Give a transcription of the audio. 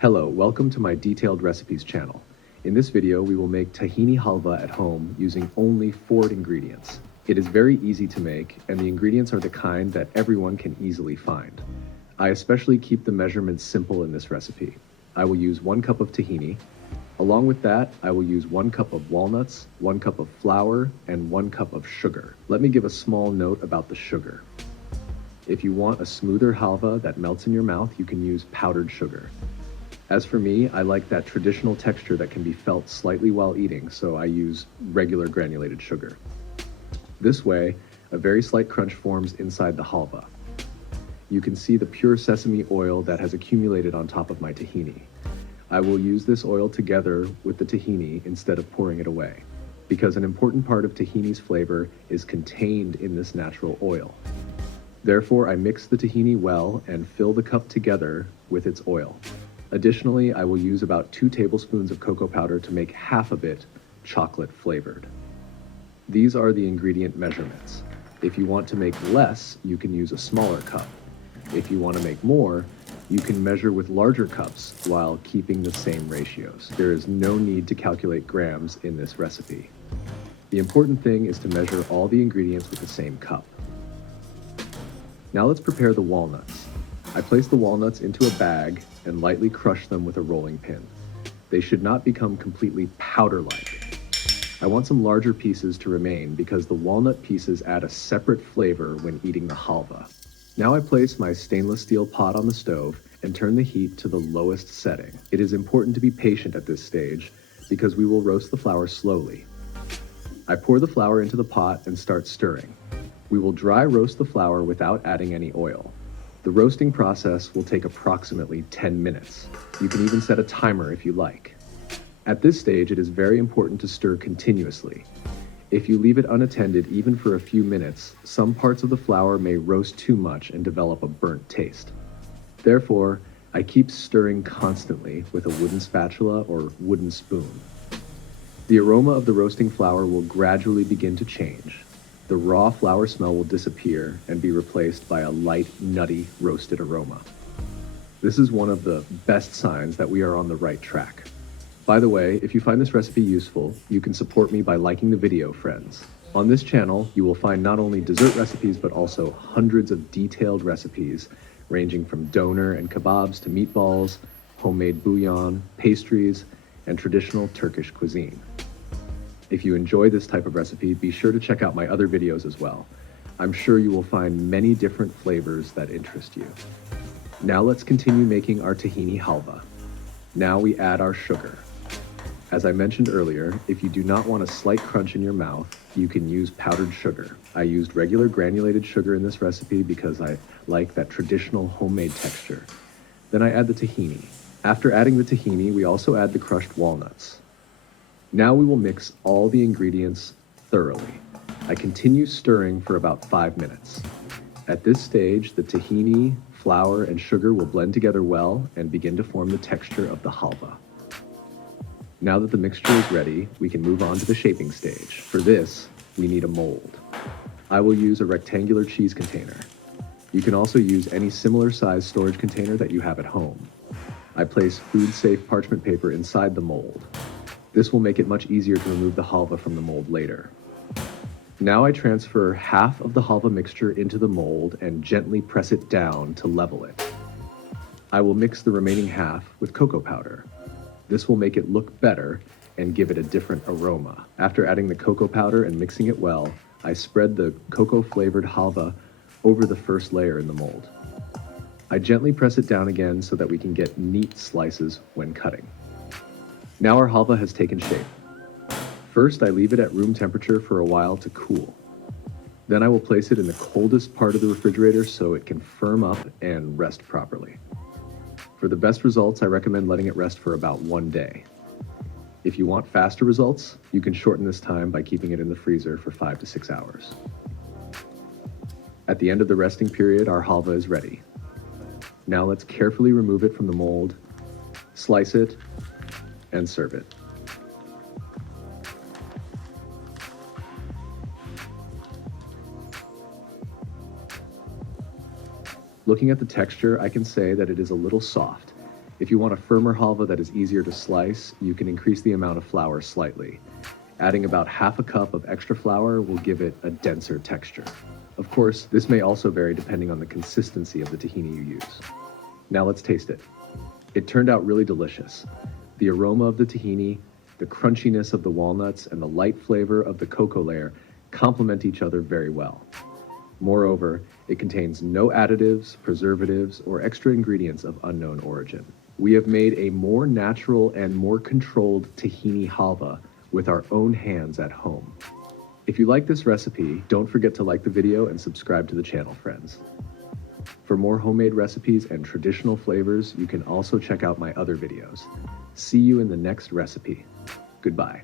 Hello, welcome to my detailed recipes channel. In this video, we will make tahini halva at home using only 4 ingredients. It is very easy to make, and the ingredients are the kind that everyone can easily find. I especially keep the measurements simple in this recipe. I will use 1 cup of tahini. Along with that, I will use 1 cup of walnuts, 1 cup of flour, and 1 cup of sugar. Let me give a small note about the sugar. If you want a smoother halva that melts in your mouth, you can use powdered sugar. As for me, I like that traditional texture that can be felt slightly while eating, so I use regular granulated sugar. This way, a very slight crunch forms inside the halva. You can see the pure sesame oil that has accumulated on top of my tahini. I will use this oil together with the tahini instead of pouring it away, because an important part of tahini's flavor is contained in this natural oil. Therefore, I mix the tahini well and fill the cup together with its oil. Additionally, I will use about 2 tablespoons of cocoa powder to make half of it chocolate flavored. These are the ingredient measurements. If you want to make less, you can use a smaller cup. If you want to make more, you can measure with larger cups while keeping the same ratios. There is no need to calculate grams in this recipe. The important thing is to measure all the ingredients with the same cup. Now let's prepare the walnuts. I place the walnuts into a bag and lightly crush them with a rolling pin. They should not become completely powder-like. I want some larger pieces to remain because the walnut pieces add a separate flavor when eating the halva. Now I place my stainless steel pot on the stove and turn the heat to the lowest setting. It is important to be patient at this stage because we will roast the flour slowly. I pour the flour into the pot and start stirring. We will dry roast the flour without adding any oil. The roasting process will take approximately 10 minutes. You can even set a timer if you like. At this stage, it is very important to stir continuously. If you leave it unattended even for a few minutes, some parts of the flour may roast too much and develop a burnt taste. Therefore, I keep stirring constantly with a wooden spatula or wooden spoon. The aroma of the roasting flour will gradually begin to change. The raw flour smell will disappear and be replaced by a light, nutty, roasted aroma. This is one of the best signs that we are on the right track. By the way, if you find this recipe useful, you can support me by liking the video, friends. On this channel, you will find not only dessert recipes, but also hundreds of detailed recipes, ranging from doner and kebabs to meatballs, homemade bouillon, pastries, and traditional Turkish cuisine. If you enjoy this type of recipe, be sure to check out my other videos as well. I'm sure you will find many different flavors that interest you. Now let's continue making our tahini halva. Now we add our sugar. As I mentioned earlier, if you do not want a slight crunch in your mouth, you can use powdered sugar. I used regular granulated sugar in this recipe because I like that traditional homemade texture. Then I add the tahini. After adding the tahini, we also add the crushed walnuts. Now we will mix all the ingredients thoroughly. I continue stirring for about 5 minutes. At this stage, the tahini, flour, and sugar will blend together well and begin to form the texture of the halva. Now that the mixture is ready, we can move on to the shaping stage. For this, we need a mold. I will use a rectangular cheese container. You can also use any similar size storage container that you have at home. I place food-safe parchment paper inside the mold. This will make it much easier to remove the halva from the mold later. Now I transfer half of the halva mixture into the mold and gently press it down to level it. I will mix the remaining half with cocoa powder. This will make it look better and give it a different aroma. After adding the cocoa powder and mixing it well, I spread the cocoa-flavored halva over the first layer in the mold. I gently press it down again so that we can get neat slices when cutting. Now our halva has taken shape. First, I leave it at room temperature for a while to cool. Then I will place it in the coldest part of the refrigerator so it can firm up and rest properly. For the best results, I recommend letting it rest for about 1 day. If you want faster results, you can shorten this time by keeping it in the freezer for 5 to 6 hours. At the end of the resting period, our halva is ready. Now let's carefully remove it from the mold, slice it, and serve it. Looking at the texture, I can say that it is a little soft. If you want a firmer halva that is easier to slice, you can increase the amount of flour slightly. Adding about half a cup of extra flour will give it a denser texture. Of course, this may also vary depending on the consistency of the tahini you use. Now let's taste it. It turned out really delicious. The aroma of the tahini, the crunchiness of the walnuts, and the light flavor of the cocoa layer complement each other very well. Moreover, it contains no additives, preservatives, or extra ingredients of unknown origin. We have made a more natural and more controlled tahini halva with our own hands at home. If you like this recipe, don't forget to like the video and subscribe to the channel, friends. For more homemade recipes and traditional flavors, you can also check out my other videos. See you in the next recipe. Goodbye.